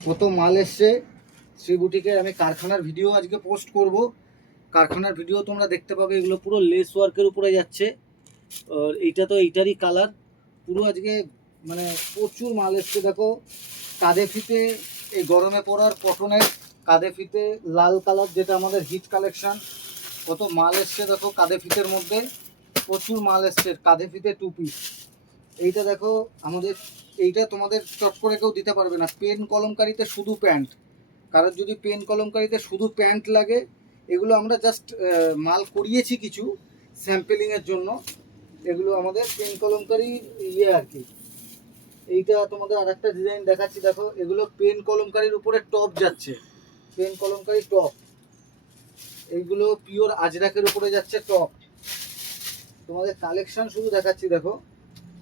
কত মাল এসছে শ্রী বুটিকের। আমি কারখানার ভিডিও আজকে পোস্ট করব। কারখানার ভিডিও তোমরা দেখতে পাবে। এগুলো পুরো লেস ওয়ার্কের উপরে যাচ্ছে। আর এইটা তো এইটারই কালার। পুরো আজকে মানে প্রচুর মাল এসছে। দেখো কাঁধে ফিতে, এই গরমে পরার কটনের কাঁধে ফিতে লাল কালার, যেটা আমাদের হিট কালেকশন। কত মাল এসছে দেখো কাঁধে ফিতের মধ্যে, প্রচুর মাল এসছে। কাঁধে ফিতে টু পিস। এইটা দেখো আমাদের, এইটা তোমাদের চট করে কেউ দিতে পারবে না। পেন কলমকারিতে শুধু প্যান্ট, কারোর যদি পেন কলমকারিতে শুধু প্যান্ট লাগে, এগুলো আমরা জাস্ট মাল করিয়েছি কিছু স্যাম্পেলিংয়ের জন্য। এগুলো আমাদের পেন কলমকারি আর কি। এইটা তোমাদের আর একটা ডিজাইন দেখাচ্ছি, দেখো এগুলো পেন কলমকারির উপরে টপ যাচ্ছে, পেন কলমকারি টপ। এইগুলো পিওর আজরাকের উপরে যাচ্ছে টপ। তোমাদের কালেকশন শুধু দেখাচ্ছি, দেখো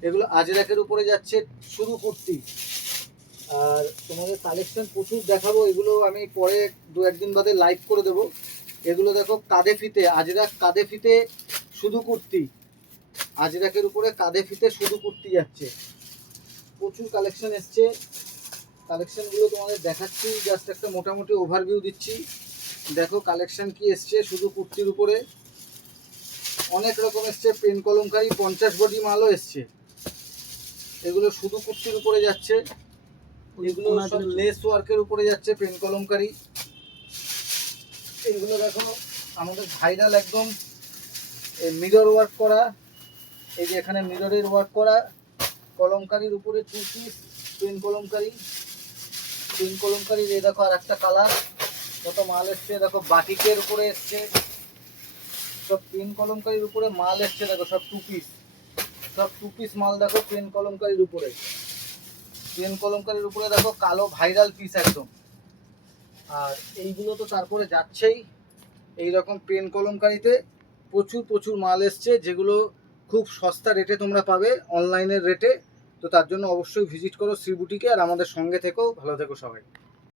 এগুলো আজরাকের উপরে যাচ্ছে শুধু কুর্তি। আর তোমাদের কালেকশন প্রচুর দেখাবো। এগুলো আমি পরে দু একদিন বাদে লাইভ করে দেবো। এগুলো দেখো কাঁধে ফিতে, আজরাক কাঁধে ফিতে শুধু কুর্তি। আজরাকের উপরে কাঁধে ফিতে শুধু কুর্তি যাচ্ছে। প্রচুর কালেকশন এসছে। কালেকশনগুলো তোমাদের দেখাচ্ছি, জাস্ট একটা মোটামুটি ওভারভিউ দিচ্ছি। দেখো কালেকশন কি এসছে শুধু কুর্তির উপরে। অনেক রকম এসছে। পেন কলমকারি 50 বডি মালও এসছে। এগুলো শুধু কুর্তির উপরে যাচ্ছে। এগুলো সব লেস ওয়ার্কের উপরে যাচ্ছে পেন কলমকারি। এইগুলো দেখো আমাদের ভাইরাল একদম মিরর ওয়ার্ক করা। এই যে এখানে মিররের ওয়ার্ক করা কলমকারির উপরে two piece pen kalamkari. Pen কলমকারির এই দেখো আর একটা কালার। কত মাল এসছে দেখো, বাটিকের উপরে এসছে। সব পেন কলমকারির উপরে মাল এসছে দেখো, সব টু পিস, সব টু পিস মাল দেখো পেন কলমকারির উপরে। পেন কলমকারির উপরে দেখো কালো ভাইরাল পিস একদম। আর এইগুলো তো তারপরে যাচ্ছেই। এই রকম পেন কলমকারিতে প্রচুর প্রচুর মাল এসছে, যেগুলো খুব সস্তা রেটে তোমরা পাবে, অনলাইনের রেটে। তো তার জন্য অবশ্যই ভিজিট করো শ্রী বুটিকে। আর আমাদের সঙ্গে থেকো, ভালো থেকো সবাই।